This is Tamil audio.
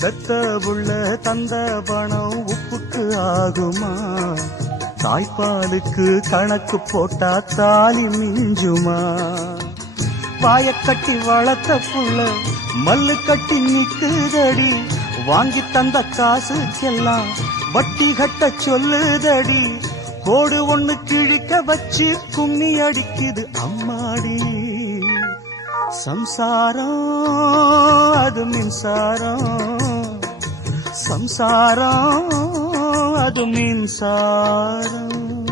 பெத்த புள்ள தந்த பணம் உப்புக்கு ஆகுமா? தாய்ப்பாலுக்கு கணக்கு போட்டா தாலி மிஞ்சுமா? வாய கட்டி வளர்த்த புள்ள மல்லு கட்டி நிக்குதடி. வாங்கி தந்த காசுக்கெல்லாம் வட்டி கட்ட சொல்லுதடி. கோடு ஒண்ணு கிழிக்க வச்சு கும்மி அடிக்குது அம்மாடி. சம்சாரம் அது மின்சாரம். சம்சாரம் அது மின்சாரம்.